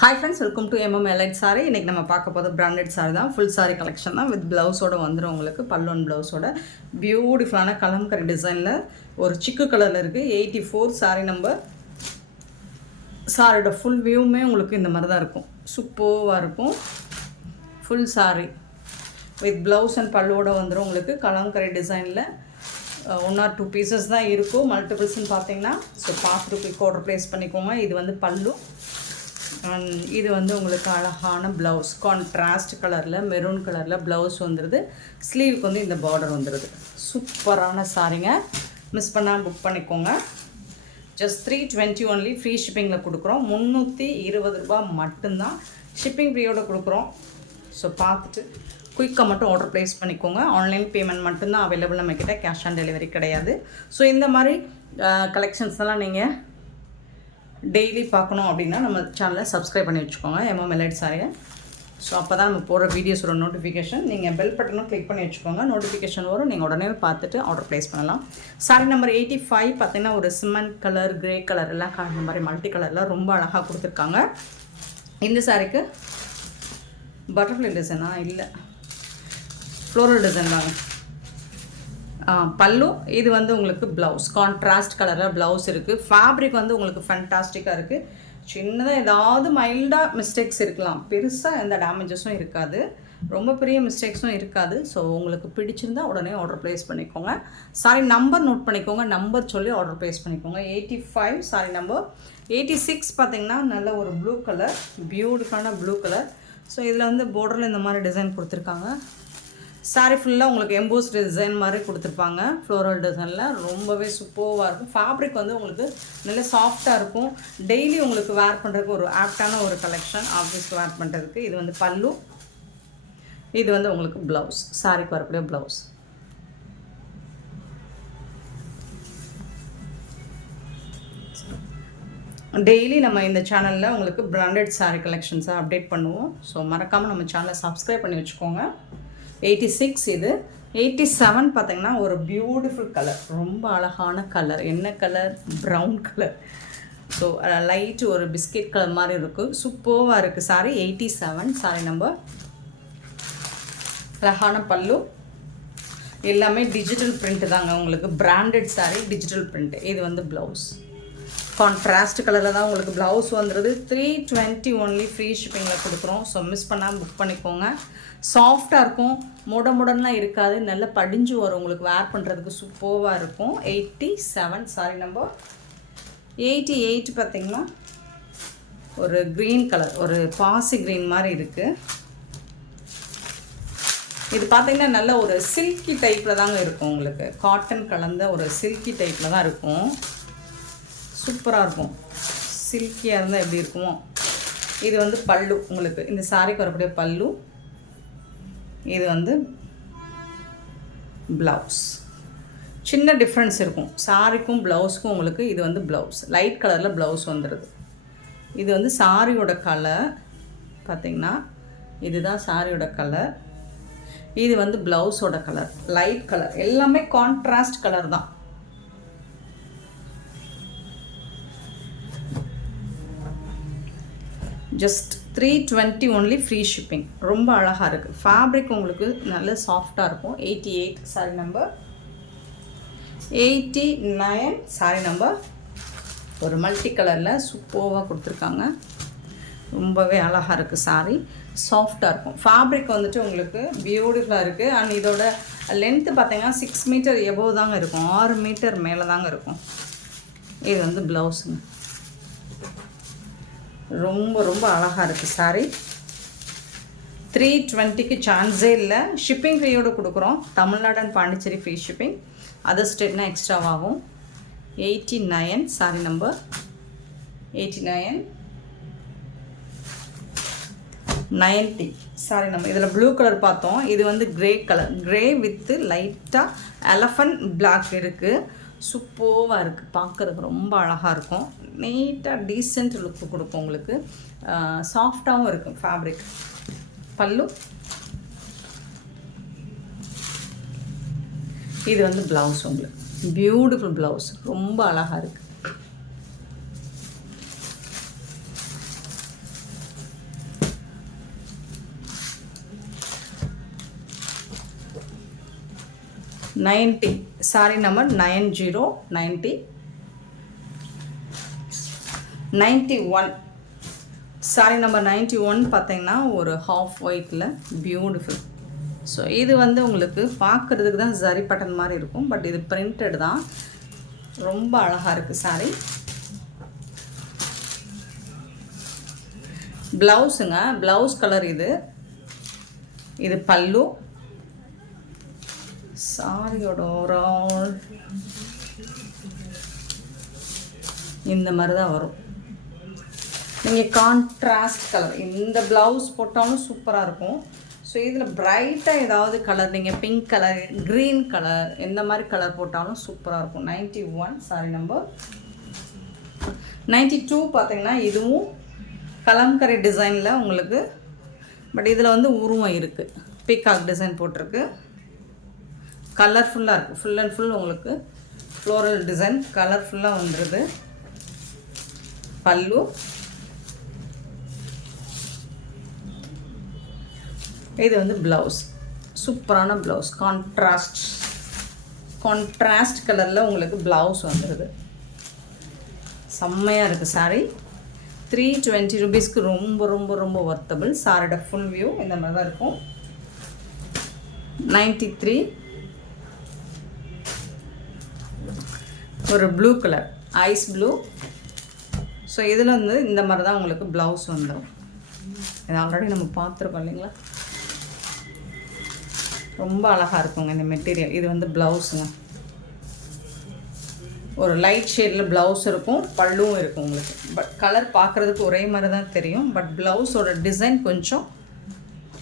Hi friends, welcome to Elite Saree. இன்னைக்கு நம்ம பார்க்க போறது branded saree தான். Full saree collection தான் with blouse ஓட வந்துரும் உங்களுக்கு. பல்லு and blouse ஓட பியூட்டிஃபுல்லான கலம்கரி டிசைன்ல ஒரு சிக்கு கலர்ல இருக்கு. 84 saree number. சாரியோட ஃபுல் வியூமே உங்களுக்கு இந்த மாதிரி தான் இருக்கும். சூப்பர்வா இருக்கும். Full saree with blouse and பல்லுவோட வந்துரும் உங்களுக்கு கலம்கரி டிசைன்ல 1 or 2 pieces தான் இருக்கும். மல்டிபிள்ஸ்னு பார்த்தீங்கன்னா ஸோ பார்த்துட்டு குயிக் ஆர்டர் ப்ளேஸ் பண்ணிக்கோங்க. இது வந்து பல்லு. இது வந்து உங்களுக்கு அழகான ப்ளவுஸ் கான்ட்ராஸ்ட் கலரில் மெரூன் கலரில் ப்ளவுஸ் வந்துடுது. ஸ்லீவுக்கு வந்து இந்த பார்டர் வந்துடுது. சூப்பரான சாரீங்க, மிஸ் பண்ணாமல் புக் பண்ணிக்கோங்க. Just 320 only. ஃப்ரீ ஷிப்பிங்கில் கொடுக்குறோம். 320 ரூபா மட்டும்தான் ஷிப்பிங் ஃப்ரீயோடு கொடுக்குறோம். ஸோ பார்த்துட்டு குயிக்காக மட்டும் ஆர்டர் ப்ளேஸ் பண்ணிக்கோங்க. ஆன்லைன் பேமெண்ட் மட்டும்தான் அவைலபிள் நம்மக்கிட்ட, கேஷ் ஆன் டெலிவரி கிடையாது. ஸோ இந்த மாதிரி கலெக்ஷன்ஸ் எல்லாம் நீங்கள் டெய்லி பார்க்கணும் அப்படின்னா நம்ம சேனலை சப்ஸ்கிரைப் பண்ணி வச்சுக்கோங்க, Elite Saree. ஸோ அப்போ தான் நம்ம போகிற வீடியோஸோட நோட்டிஃபிகேஷன் நீங்கள் பெல் பட்டனும் கிளிக் பண்ணி வச்சுக்கோங்க. நோட்டிஃபிகேஷன் வரும், நீங்கள் உடனே பார்த்துட்டு ஆர்டர் ப்ளேஸ் பண்ணலாம். சாரி நம்பர் 85 பார்த்தீங்கன்னா ஒரு சிமெண்ட் கலர், கிரே கலர் எல்லாம் காட்டுற மாதிரி மல்டி கலர்லாம் ரொம்ப அழகாக கொடுத்துருக்காங்க. இந்த சாரிக்கு பட்டர்ஃப்ளை டிசைனா இல்லை, ஃப்ளோரல் டிசைன் தாங்க. பல்லு. இது வந்து உங்களுக்கு ப்ளவுஸ் கான்ட்ராஸ்ட் கலரில் ப்ளவுஸ் இருக்குது. ஃபேப்ரிக் வந்து உங்களுக்கு ஃபேண்டாஸ்டிக்காக இருக்குது. சின்னதாக ஏதாவது மைல்டாக மிஸ்டேக்ஸ் இருக்கலாம், பெருசாக எந்த டேமேஜஸும் இருக்காது, ரொம்ப பெரிய மிஸ்டேக்ஸும் இருக்காது. ஸோ உங்களுக்கு பிடிச்சிருந்தா உடனே ஆர்டர் ப்ளேஸ் பண்ணிக்கோங்க. சாரி நம்பர் நோட் பண்ணிக்கோங்க, நம்பர் சொல்லி ஆர்டர் ப்ளேஸ் பண்ணிக்கோங்க. 85 சாரி நம்பர். 86 பார்த்தீங்கன்னா நல்ல ஒரு ப்ளூ கலர், பியூட்டிஃபுல்லான ப்ளூ கலர். ஸோ இதில் வந்து பார்டரில் இந்த மாதிரி டிசைன் கொடுத்துருக்காங்க. சாரி ஃபுல்லாக உங்களுக்கு எம்போஸ் டிசைன் மாதிரி கொடுத்துருப்பாங்க, ஃப்ளோரல் டிசைனில். ரொம்பவே சூப்பராக இருக்கும். ஃபேப்ரிக் வந்து உங்களுக்கு நல்ல சாஃப்டாக இருக்கும். டெய்லி உங்களுக்கு வேர் பண்ணுறதுக்கு ஒரு ஆப்டான ஒரு கலெக்ஷன், ஆஃபீஸ்க்கு வேர் பண்ணுறதுக்கு. இது வந்து பல்லு. இது வந்து உங்களுக்கு ப்ளவுஸ், சாரிக்கு வரக்கூடிய ப்ளவுஸ். டெய்லி நம்ம இந்த சேனலில் உங்களுக்கு பிராண்டட் சாரீ கலெக்ஷன்ஸை அப்டேட் பண்ணுவோம். ஸோ மறக்காமல் நம்ம சேனலை சப்ஸ்கிரைப் பண்ணி வச்சுக்கோங்க. 86 இது. 87 பார்த்தீங்கன்னா ஒரு பியூட்டிஃபுல் கலர், ரொம்ப அழகான கலர். என்ன colour? Brown colour. So light ஒரு பிஸ்கெட் கலர் மாதிரி இருக்குது. சூப்பராக இருக்குது சாரி. 87 sorry number. அழகான பல்லு. எல்லாமே டிஜிட்டல் பிரிண்ட்டு தாங்க உங்களுக்கு. Branded sorry, digital print. இது வந்து ப்ளவுஸ் கான்ட்ராஸ்ட் கலரில் தான் உங்களுக்கு ப்ளவுஸ் வந்துடுது. 320 ஒன்லி. ஃப்ரீ ஷிப்பிங்கில் கொடுக்குறோம். ஸோ மிஸ் பண்ணாமல் புக் பண்ணிக்கோங்க. சாஃப்டாக இருக்கும், முடமுடன்லாம் இருக்காது, நல்லா படிஞ்சு வரும், உங்களுக்கு வேர் பண்ணுறதுக்கு சூப்பராக இருக்கும். 87 சாரி நம்பர். 88 பார்த்திங்கன்னா ஒரு க்ரீன் கலர், ஒரு பாசி க்ரீன் மாதிரி இருக்குது. இது பார்த்திங்கன்னா நல்ல ஒரு சில்கி டைப்பில் தாங்க இருக்கும் உங்களுக்கு. காட்டன் கலந்த ஒரு சில்கி டைப்பில் தான் இருக்கும். சூப்பராக இருக்கும். சில்கியாக இருந்தால் எப்படி இருக்குமோ. இது வந்து பல்லு உங்களுக்கு. இந்த சாரிக்கு வரக்கூடிய பல்லு. இது வந்து ப்ளவுஸ். சின்ன டிஃப்ரென்ஸ் இருக்கும் சாரிக்கும் ப்ளவுஸுக்கும் உங்களுக்கு. இது வந்து ப்ளவுஸ் லைட் கலரில் ப்ளவுஸ் வந்துடுது. இது வந்து சாரியோட கலர் பார்த்திங்கன்னா இதுதான் சாரியோட கலர். இது வந்து ப்ளவுஸோட கலர் லைட் கலர். எல்லாமே கான்ட்ராஸ்ட் கலர் தான். Just 320 only. Free shipping. ரொம்ப அழகாக இருக்குது. ஃபேப்ரிக் உங்களுக்கு நல்ல சாஃப்டாக இருக்கும். 88 சாரி நம்பர். 89 சாரி நம்பர். ஒரு மல்டி கலரில் சூப்பராக கொடுத்துருக்காங்க. ரொம்பவே அழகாக இருக்குது சாரி. சாஃப்டாக இருக்கும். ஃபேப்ரிக் வந்துட்டு உங்களுக்கு பியூட்டிஃபுல்லாக இருக்குது. அண்ட் இதோட லென்த்து பார்த்தீங்கன்னா 6 மீட்டர் எபோவ் தாங்க இருக்கும், 6 மீட்டர் மேலே தாங்க இருக்கும். இது வந்து ப்ளவுஸுங்க. ரொம்ப ரொம்ப அழகாக இருக்குது சாரி. 320க்கு சான்ஸே இல்லை. ஷிப்பிங் ஃப்ரீயோடு கொடுக்குறோம். Tamil Nadu and Pondicherry free shipping. Other ஸ்டேட்னா எக்ஸ்ட்ராவாகும். 89 சாரி நம்பர். 89 90 சாரி நம்பர். இதில் ப்ளூ கலர் பார்த்தோம். இது வந்து கிரே கலர், கிரே வித்து லைட்டாக எலஃபண்ட் பிளாக் இருக்குது. சூப்பராக இருக்குது, பார்க்குறதுக்கு ரொம்ப அழகாக இருக்கும். நீட்டாக டீசென்ட் லுக்கு கொடுக்கும் உங்களுக்கு. சாஃப்டாகவும் இருக்கும் ஃபேப்ரிக். பல்லு. இது வந்து ப்ளவுஸ் உங்களுக்கு. பியூட்டிஃபுல் ப்ளவுஸ், ரொம்ப அழகாக இருக்குது. 90 சாரி நம்பர் 90 91 சாரி நம்பர் 91 பார்த்தீங்கன்னா ஒரு ஹாஃப் ஒயிட்டில் பியூட்டிஃபுல். ஸோ இது வந்து உங்களுக்கு பார்க்குறதுக்கு தான் ஜரி பட்டன் மாதிரி இருக்கும், பட் இது பிரிண்டட் தான். ரொம்ப அழகாக இருக்குது சாரி. ப்ளவுஸுங்க, ப்ளவுஸ் கலர் இது பல்லு. சாரியோட ஓவரால் இந்த மாதிரி தான் வரும். நீங்கள் கான்ட்ராஸ்ட் கலர் இந்த ப்ளவுஸ் போட்டாலும் சூப்பராக இருக்கும். ஸோ இதில் பிரைட்டாக ஏதாவது கலர், நீங்கள் பிங்க் கலர், க்ரீன் கலர், எந்த மாதிரி கலர் போட்டாலும் சூப்பராக இருக்கும். 91 சாரி நம்பர் 92 பார்த்தீங்கன்னா இதுவும் கலம்கரை டிசைனில் உங்களுக்கு, பட் இதில் வந்து உருவம் இருக்குது, பீகாக் டிசைன் போட்டிருக்கு. கலர்ஃபுல்லாக இருக்குது, ஃபுல் அண்ட் ஃபுல் உங்களுக்கு ஃப்ளோரல் டிசைன் கலர்ஃபுல்லாக வந்துடுது. பல்லு. இது வந்து ப்ளவுஸ், சூப்பரான ப்ளவுஸ், கான்ட்ராஸ்ட் கலரில் உங்களுக்கு ப்ளவுஸ் வந்துடுது. செம்மையாக இருக்குது சாரீ. 320 rupeesக்கு ரொம்ப ரொம்ப ரொம்ப ஒர்த்தபிள். சாரோட ஃபுல் வியூ இந்த மாதிரி தான் இருக்கும். 93 ஒரு blue colour, ice blue. So இதில் வந்து இந்த மாதிரி தான் உங்களுக்கு ப்ளவுஸ் வந்துடும். இது ஆல்ரெடி நம்ம பார்த்துருக்கோம் இல்லைங்களா. ரொம்ப அழகாக இருக்குங்க இந்த மெட்டீரியல். இது வந்து ப்ளவுஸுங்க, ஒரு லைட் ஷேடில் ப்ளவுஸ் இருக்கும், பல்லுவும் இருக்கும் உங்களுக்கு. பட் கலர் பார்க்குறதுக்கு ஒரே மாதிரி தான் தெரியும், பட் ப்ளவுஸோட டிசைன் கொஞ்சம்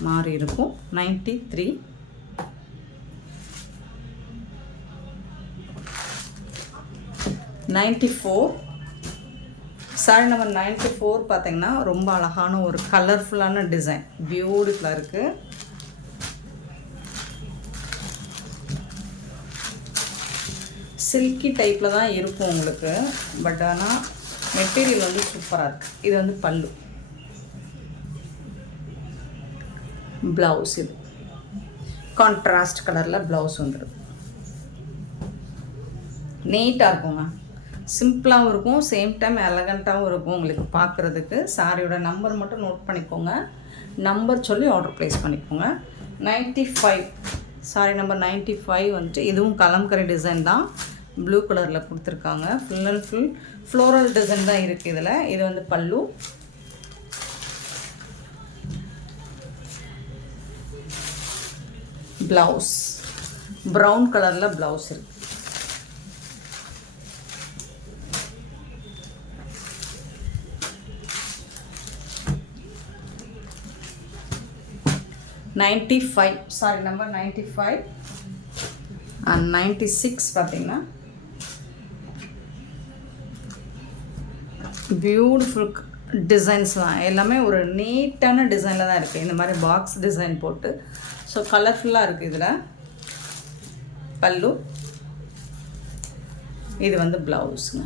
மாறி இருக்கும். 93 94 சாரி நம்பர் 94 பார்த்தீங்கன்னா ரொம்ப அழகான ஒரு கலர்ஃபுல்லான டிசைன், பியூட்டிஃபுல்லாக இருக்குது. சில்கி டைப்பில் தான் இருக்கும் உங்களுக்கு, பட் ஆனால் மெட்டீரியல் வந்து சூப்பராக இருக்குது. இது வந்து பல்லு, ப்ளவுஸ் இது கான்ட்ராஸ்ட் கலரில் ப்ளவுஸ் வந்துடுது. நீட்டாக இருக்குங்க, சிம்பிளாகவும் இருக்கும், சேம் டைம் எலகண்ட்டாகவும் இருக்கும் உங்களுக்கு பார்க்குறதுக்கு. சாரியோட நம்பர் மட்டும் நோட் பண்ணிக்கோங்க, நம்பர் சொல்லி ஆர்டர் ப்ளேஸ் பண்ணிக்கோங்க. 95 சாரி நம்பர் 95 வந்துட்டு இதுவும் கலம்கரை டிசைன் தான், ப்ளூ கலரில் கொடுத்துருக்காங்க. Full and full floral design தான் இருக்குது இதில். இது வந்து பல்லு. ப்ளவுஸ் ப்ரௌன் கலரில் ப்ளவுஸ் இருக்குது. சாரி நம்பர் 95 அண்ட் 96 பார்த்தீங்கன்னா பியூட்டிஃபுல் டிசைன்ஸ் தான். எல்லாமே ஒரு நீட்டான டிசைனில் தான் இருக்குது, இந்த மாதிரி பாக்ஸ் டிசைன் போட்டு. ஸோ கலர்ஃபுல்லாக இருக்குது இதில். பல்லு. இது வந்து ப்ளவுஸுங்க,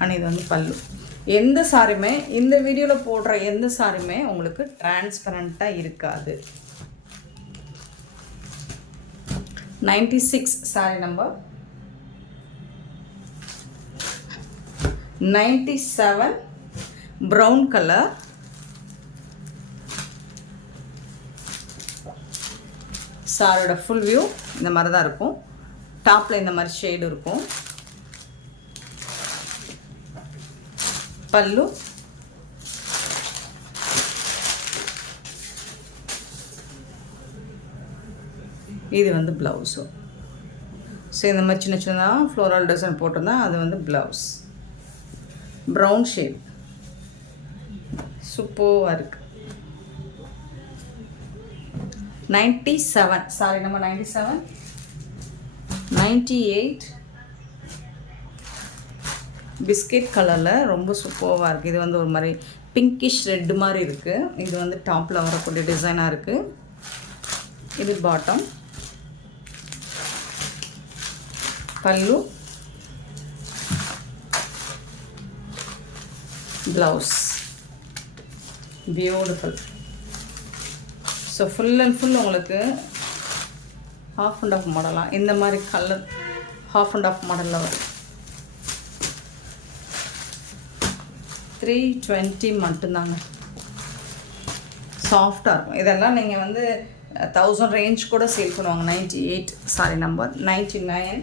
அண்ட் இது வந்து பல்லு. எந்த சாரியுமே இந்த வீடியோவில் போடுற எந்த சாரியுமே உங்களுக்கு டிரான்ஸ்பரண்ட்டாக இருக்காது. 96 சாரி நம்பர் 97 ப்ரௌன் கலர். சாரோட ஃபுல் வியூ இந்த மாதிரி தான் இருக்கும். டாப்பில் இந்த மாதிரி ஷேடு இருக்கும். பல்லு. இது வந்து ப்ளவுஸு. ஸோ இந்த மாதிரி சின்ன சின்னதாக ஃப்ளோரல் டிசைன் போட்டிருந்தா அது வந்து ப்ளவுஸ். ப்ரௌன் ஷேட் சூப்பராக இருக்குது. 97 சாரி நம்பர் 97 98 பிஸ்கெட் கலரில் ரொம்ப சூப்பராக இருக்குது. இது வந்து ஒரு மாதிரி பிங்கிஷ் ரெட்டு மாதிரி இருக்குது. இது வந்து டாப்பில் வரக்கூடிய டிசைனாக இருக்குது. இது பாட்டம். பல்லு. Blouse beautiful. So full and full உங்களுக்கு ஹாஃப் அண்ட் ஆஃப் மாடலாம் இந்த மாதிரி கலர் ஹாஃப் அண்ட் ஆஃப் மாடலில் வரும். 320 மட்டும்தாங்க. சாஃப்டாக இருக்கும். இதெல்லாம் நீங்கள் வந்து 1000 ரேஞ்ச் கூட சேல் பண்ணுவாங்க. 98 சாரி நம்பர் 99.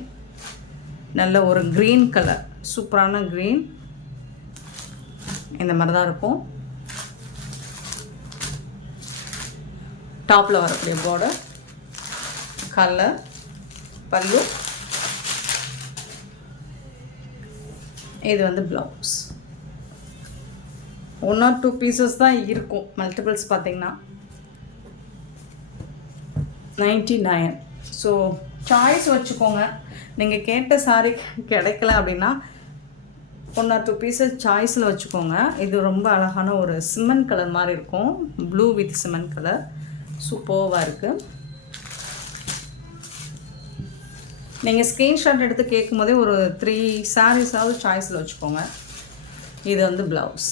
நல்ல ஒரு க்ரீன் கலர், சூப்பரான க்ரீன், இந்த மாதிரி தான் இருக்கும். டாப்பில் வரக்கூடிய பார்டர், கலர், பல்லு, இது வந்து ப்ளவுஸ். 1 or 2 பீசஸ் தான் இருக்கும். மல்டிபிள்ஸ் பார்த்தீங்கன்னா 99. ஸோ சாய்ஸ் வச்சுக்கோங்க. நீங்கள் கேட்ட சாரி கிடைக்கல அப்படின்னா 1 or 2 பீசஸ் சாய்ஸில் வச்சுக்கோங்க. இது ரொம்ப அழகான ஒரு சிமெண்ட் கலர் மாதிரி இருக்கும். ப்ளூ வித் சிமெண்ட் கலர் சூப்பராக இருக்குது. நீங்கள் ஸ்க்ரீன்ஷாட் எடுத்து கேட்கும் போதே ஒரு 3 சாரீஸாவது சாய்ஸில் வச்சுக்கோங்க. இது வந்து ப்ளவுஸ்.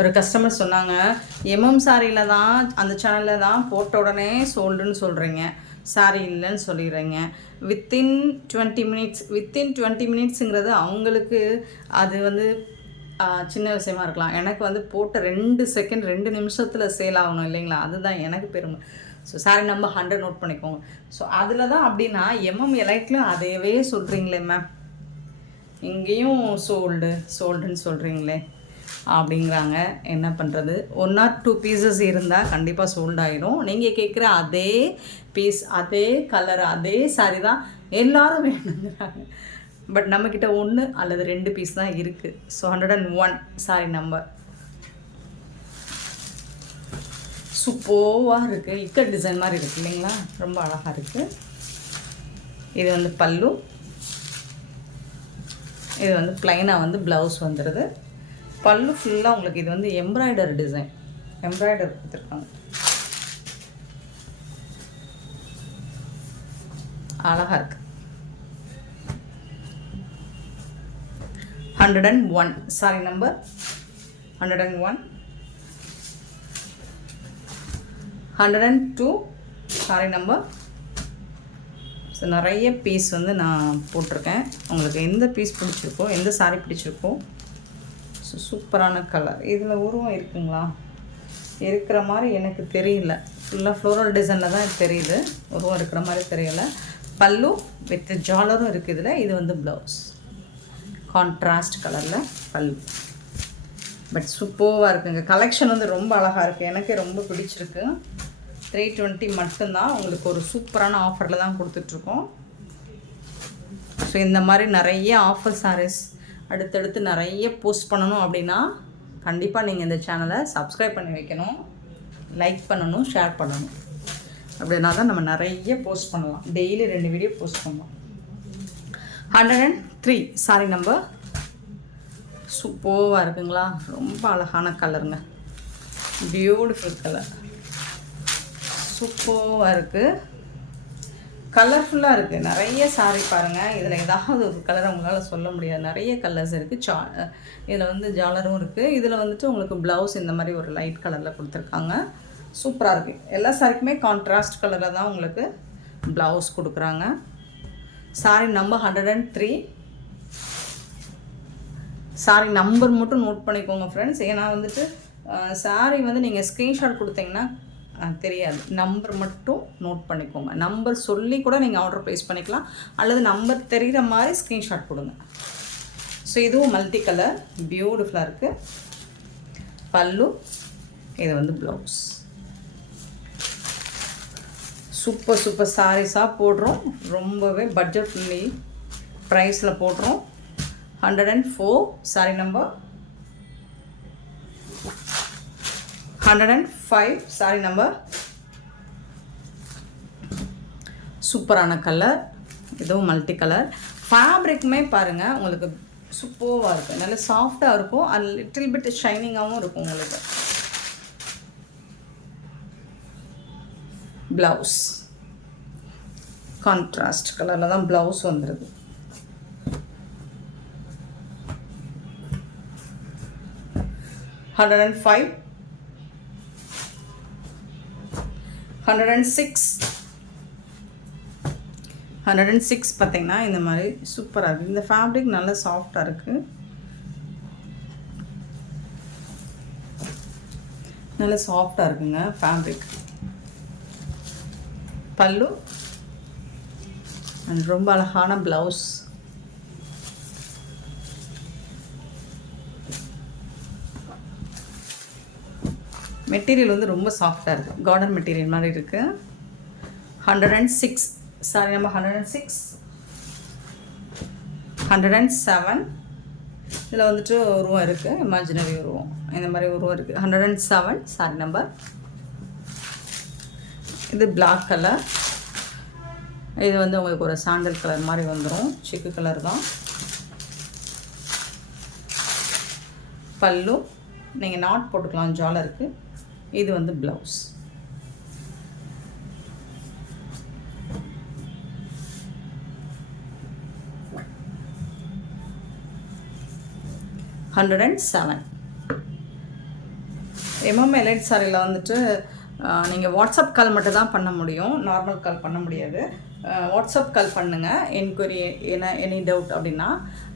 ஒரு கஸ்டமர் சொன்னாங்க, எம்எம் சாரியில் தான் அந்த சேனலில் தான் போட்ட உடனே சோல்டுன்னு சொல்கிறீங்க, சாரி இல்லைன்னு சொல்லிடுறீங்க. வித்தின் 20 மினிட்ஸுங்கிறது அவங்களுக்கு அது வந்து சின்ன விஷயமா இருக்கலாம். எனக்கு வந்து போட்ட 2 செகண்ட் 2 நிமிஷத்தில் சேல் ஆகணும் இல்லைங்களா, அதுதான் எனக்கு பெருமை. ஸோ சாரி நம்பர் 100 நோட் பண்ணிக்கோங்க. ஸோ அதில் தான் அப்படின்னா எம்எம் எலைட்லையும் அதையவே சொல்கிறீங்களே மேம், இங்கேயும் சோல்டுன்னு சொல்கிறீங்களே அப்படிங்கிறாங்க. என்ன பண்ணுறது, 1 or 2 பீசஸ் இருந்தால் கண்டிப்பாக சோல்ட் ஆகிடும். நீங்கள் கேட்குற அதே பீஸ், அதே கலர், அதே சாரி தான் எல்லோரும் வேணுங்கிறாங்க. பட் நம்மக்கிட்ட 1 அல்லது 2 பீஸ் தான் இருக்குது. ஸோ 101 சாரி நம்பர் சூப்பராக இருக்குது. இக்கட் டிசைன் மாதிரி இருக்குது இல்லைங்களா, ரொம்ப அழகாக இருக்குது. இது வந்து பல்லு, இது வந்து ப்ளைனாக வந்து ப்ளவுஸ் வந்துடுது. பல்லு ஃபுல்லாக உங்களுக்கு இது வந்து எம்ப்ராய்டர் டிசைன், எம்ப்ராய்டர் கொடுத்துருக்காங்க. அழகாக இருக்குது. 101 sorry number 101. 102 sorry number. So நிறைய பீஸ் வந்து நான் போட்டிருக்கேன். உங்களுக்கு எந்த பீஸ் பிடிச்சிருக்கோ, எந்த சாரி பிடிச்சிருக்கோ. ஸோ சூப்பரான கலர். இதில் உருவம் இருக்குங்களா, இருக்கிற மாதிரி எனக்கு தெரியல. ஃபுல்லாக ஃப்ளோரல் டிசைனில் தான் தெரியுது, உருவம் இருக்கிற மாதிரி தெரியல. பல்லு வித் ஜாலரும் இருக்குது இதில். இது வந்து ப்ளவுஸ், கான்ட்ராஸ்ட் கலரில் பல்லு. பட் சூப்பராக இருக்குங்க. கலெக்ஷன் வந்து ரொம்ப அழகாக இருக்குது, எனக்கே ரொம்ப பிடிச்சிருக்கு. 320 மட்டும்தான். உங்களுக்கு ஒரு சூப்பரான ஆஃபரில் தான் கொடுத்துட்ருக்கோம். ஸோ இந்த மாதிரி நிறைய ஆஃபர் சாரீஸ் அடுத்தடுத்து நிறைய போஸ்ட் பண்ணணும் அப்படின்னா கண்டிப்பாக நீங்கள் இந்த சேனலை சப்ஸ்கிரைப் பண்ணி வைக்கணும், லைக் பண்ணணும், ஷேர் பண்ணணும். அப்படின்னா தான் நம்ம நிறைய போஸ்ட் பண்ணலாம். டெய்லி 2 வீடியோ போஸ்ட் பண்ணலாம். 103 சாரி நம்பர் சூப்பராக இருக்குங்களா, ரொம்ப அழகான கலருங்க, பியூட்டிஃபுல் கலர், சூப்பராக இருக்குது, கலர்ஃபுல்லாக இருக்குது. நிறைய சாரி பாருங்கள். இதில் ஏதாவது ஒரு கலர் உங்களால் சொல்ல முடியாது, நிறைய கலர்ஸ் இருக்குது. இதில் வந்து ஜாலரும் இருக்குது. இதில் வந்துட்டு உங்களுக்கு ப்ளவுஸ் இந்த மாதிரி ஒரு லைட் கலரில் கொடுத்துருக்காங்க. சூப்பராக இருக்குது. எல்லா சாரிக்குமே கான்ட்ராஸ்ட் கலரில் தான் உங்களுக்கு ப்ளவுஸ் கொடுக்குறாங்க. Sorry number 103. சாரி நம்பர் மட்டும் நோட் பண்ணிக்கோங்க ஃப்ரெண்ட்ஸ். ஏன்னா வந்துட்டு சாரி வந்து நீங்கள் ஸ்க்ரீன்ஷாட் கொடுத்தீங்கன்னா தெரியாது. நம்பர் மட்டும் நோட் பண்ணிக்கோங்க. நம்பர் சொல்லி கூட நீங்கள் ஆர்டர் ப்ளேஸ் பண்ணிக்கலாம், அல்லது நம்பர் தெரிகிற மாதிரி ஸ்க்ரீன்ஷாட் கொடுங்க. ஸோ இதுவும் மல்டி கலர் பியூட்டிஃபுல்லாக இருக்குது. பல்லு, இது வந்து ப்ளவுஸ். சூப்பர் சாரீஸாக போடுறோம். ரொம்பவே பட்ஜெட் ஃப்ரெண்ட்லி ப்ரைஸில் போடுறோம். 104 சாரி நம்பர். 105 sorry number. சூப்பரான கலர், இதுவும் மல்டி கலர். ஃபேப்ரிக்குமே பாருங்கள் உங்களுக்கு சூப்பராக இருக்குது, நல்ல சாஃப்டாக இருக்கும், அது லிட்டில் பிட் ஷைனிங்காகவும் இருக்கும். உங்களுக்கு ப்ளவுஸ் கான்ட்ராஸ்ட் கலரில் தான் ப்ளவுஸ் வந்துடுது. 105, 106, 106 பார்த்தீங்கன்னா இந்த மாதிரி சூப்பராக இருக்குது. இந்த ஃபேப்ரிக் நல்லா சாஃப்டாக இருக்குது, நல்லா சாஃப்டாக இருக்குங்க ஃபேப்ரிக். பல்லு அண்ட் ரொம்ப அழகான ப்ளவுஸ். மெட்டீரியல் வந்து ரொம்ப சாஃப்டாக இருக்குது, கார்டன் மெட்டீரியல் மாதிரி இருக்குது. 106 சாரி நம்ம 106, 107 இதில் வந்துட்டு உருவம் இருக்குது, இமேஜினரி உருவம் இந்த மாதிரி உருவம் இருக்குது. 107 சாரி நம்பர். இது பிளாக் கலர், இது வந்து உங்களுக்கு ஒரு சாண்டல் கலர் மாதிரி வந்துடும், சிக்கு கலர் தான். பல்லு நீங்கள் நாட் போட்டுக்கலாம், ஜாலருக்கு. இது வந்து ப்ளவுஸ். $107. எம்எம் எலைட் சாரியில் வந்துட்டு நீங்கள் வாட்ஸ்அப் கால் மட்டும் தான் பண்ண முடியும், நார்மல் கால் பண்ண முடியாது. வாட்ஸ்அப் கால் பண்ணுங்கள், என்கொயரி எனி டவுட் அப்படின்னா.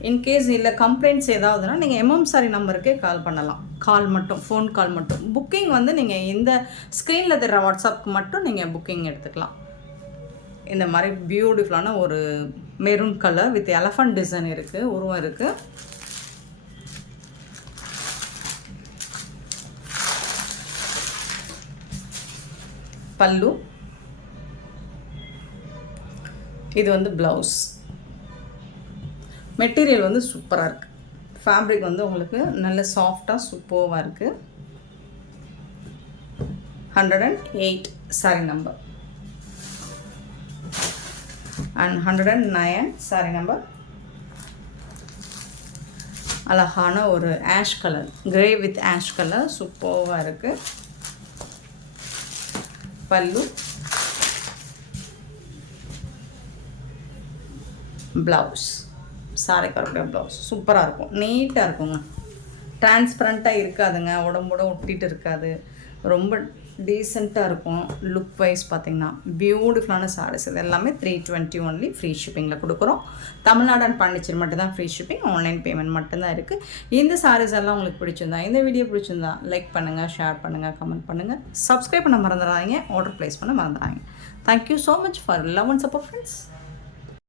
இன்கேஸ் இல்லை கம்ப்ளைண்ட்ஸ் ஏதாவதுன்னா நீங்கள் எம்எம் சாரி நம்பருக்கே கால் பண்ணலாம், கால் மட்டும், ஃபோன் கால் மட்டும். புக்கிங் வந்து நீங்கள் இந்த ஸ்க்ரீனில் தர வாட்ஸ்அப்க்கு மட்டும் நீங்கள் புக்கிங் எடுத்துக்கலாம். இந்த மாதிரி பியூட்டிஃபுல்லான ஒரு maroon colour with elephant design இருக்குது, உருவம் இருக்குது. பல்லு, இது வந்து ப்ளவுஸ். மெட்டீரியல் வந்து சூப்பராக இருக்குது, ஃபேப்ரிக் வந்து உங்களுக்கு நல்ல சாஃப்டாக சூப்பராக இருக்குது. 108 sorry number and 109 sorry number. அழகான ஒரு ash colour, grey with ash colour சூப்பராக இருக்குது. பல்லு, ப்ளவுஸ், சாரிக்காரோடைய ப்ளவுஸ் சூப்பராக இருக்கும், நீட்டாக இருக்குங்க, டிரான்ஸ்பரண்ட்டாக இருக்காதுங்க, உடம்போட ஒட்டிகிட்டு இருக்காது, ரொம்ப டீசெண்டாக இருக்கும். லுக் வைஸ் பார்த்திங்கன்னா பியூட்டிஃபுல்லான சாரீஸ். இது எல்லாமே 320 ஒன்லி, ஃப்ரீ ஷிப்பிங்கில் கொடுக்குறோம். தமிழ்நாடு அண்ட் பாண்டிச்சேரி மட்டும் தான் ஃப்ரீ ஷிப்பிங், ஆன்லைன் பேமெண்ட் மட்டும்தான் இருக்குது. இந்த சாரீஸ் எல்லாம் உங்களுக்கு பிடிச்சிருந்தா, இந்த வீடியோ பிடிச்சிருந்தா லைக் பண்ணுங்கள், ஷேர் பண்ணுங்கள், கமெண்ட் பண்ணுங்கள், சப்ஸ்கிரைப் பண்ண மறந்துடாதீங்க, ஆர்டர் ப்ளேஸ் பண்ண மறந்துடாதீங்க. Thank you so much for love and support friends.